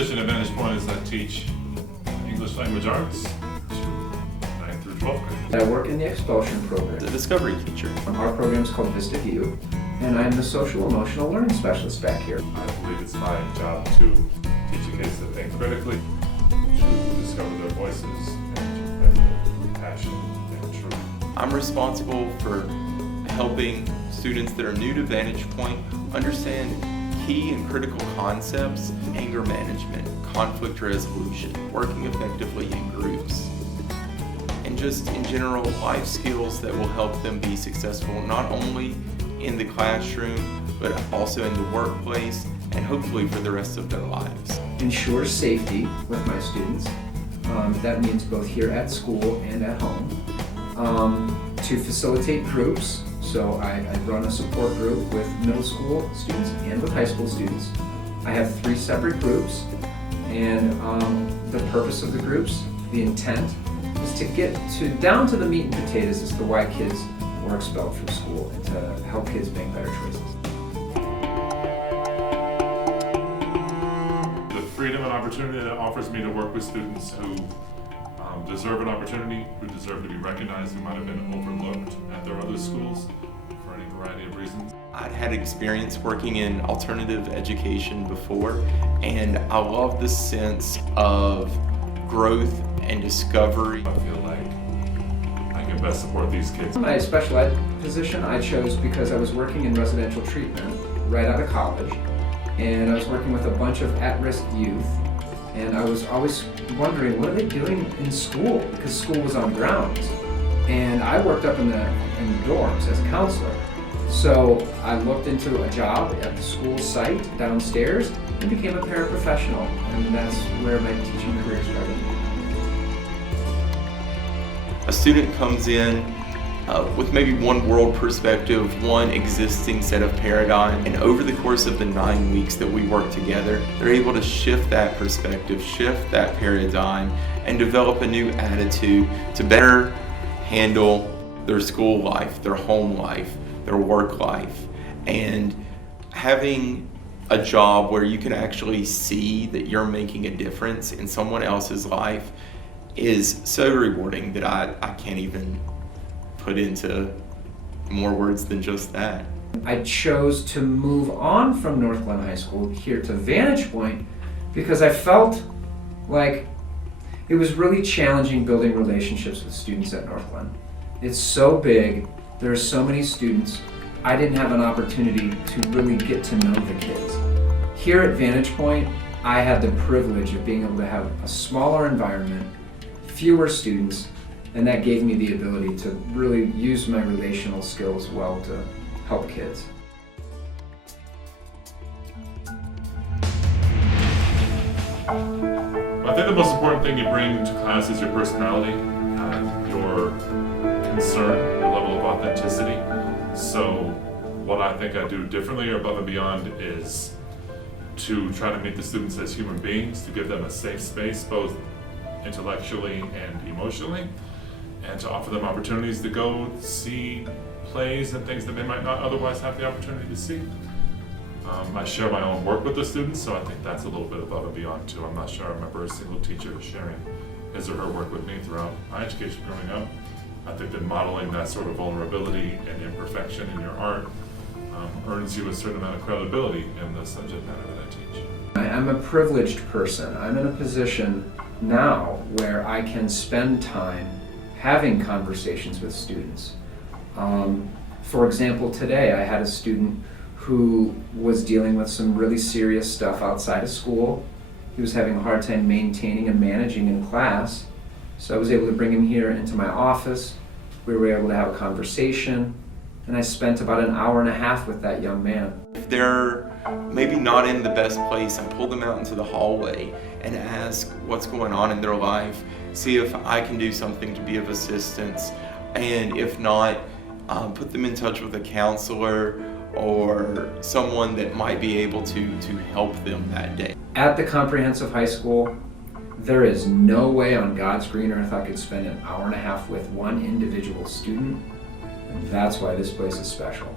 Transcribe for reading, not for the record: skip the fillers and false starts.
position at Vantage Point is I teach English language arts to 9th through 12th grade. I work in the expulsion program. The discovery teacher. Our program is called Vista View, and I'm the social emotional learning specialist back here. I believe it's my job to teach the kids to think critically, to discover their voices, and to have the passion and truth. I'm responsible for helping students that are new to Vantage Point understand key and critical concepts: anger management, conflict resolution, working effectively in groups, and just in general life skills that will help them be successful not only in the classroom but also in the workplace and hopefully for the rest of their lives. Ensure safety with my students. That means both here at school and at home. To facilitate groups, so I run a support group with middle school students and with high school students. I have 3 separate groups, and the purpose of the groups, the intent, is to get down to the meat and potatoes as to why kids were expelled from school and to help kids make better choices. The freedom and opportunity that it offers me to work with students who deserve an opportunity, who deserve to be recognized, who might have been overlooked at their other schools for any variety of reasons. I'd had experience working in alternative education before, and I love the sense of growth and discovery. I feel like I can best support these kids. My special ed position I chose because I was working in residential treatment right out of college, and I was working with a bunch of at-risk youth, and I was always wondering, what are they doing in school? Because school was on grounds, and I worked up in the dorms as a counselor. So I looked into a job at the school site downstairs and became a paraprofessional, and that's where my teaching career started. A student comes in with maybe one world perspective, one existing set of paradigm, and over the course of the 9 weeks that we work together, they're able to shift that perspective, shift that paradigm, and develop a new attitude to better handle their school life, their home life, their work life, and having a job where you can actually see that you're making a difference in someone else's life is so rewarding that I can't even put into more words than just that. I chose to move on from North Glen High School here to Vantage Point because I felt like it was really challenging building relationships with students at North Glen. It's so big, there are so many students, I didn't have an opportunity to really get to know the kids. Here at Vantage Point, I had the privilege of being able to have a smaller environment, fewer students, and that gave me the ability to really use my relational skills well to help kids. I think the most important thing you bring to class is your personality, your concern, your level of authenticity. So what I think I do differently or above and beyond is to try to meet the students as human beings, to give them a safe space, both intellectually and emotionally, and to offer them opportunities to go see plays and things that they might not otherwise have the opportunity to see. I share my own work with the students, so I think that's a little bit above and beyond too. I'm not sure I remember a single teacher sharing his or her work with me throughout my education growing up. I think that modeling that sort of vulnerability and imperfection in your art earns you a certain amount of credibility in the subject matter that I teach. I'm a privileged person. I'm in a position now where I can spend time having conversations with students. For example, today I had a student who was dealing with some really serious stuff outside of school. He was having a hard time maintaining and managing in class. So I was able to bring him here into my office. We were able to have a conversation, and I spent about an hour and a half with that young man. If they're maybe not in the best place, I pull them out into the hallway and ask what's going on in their life, see if I can do something to be of assistance, and if not, put them in touch with a counselor or someone that might be able to help them that day. At the comprehensive high school, there is no way on God's green earth I could spend an hour and a half with one individual student, and that's why this place is special.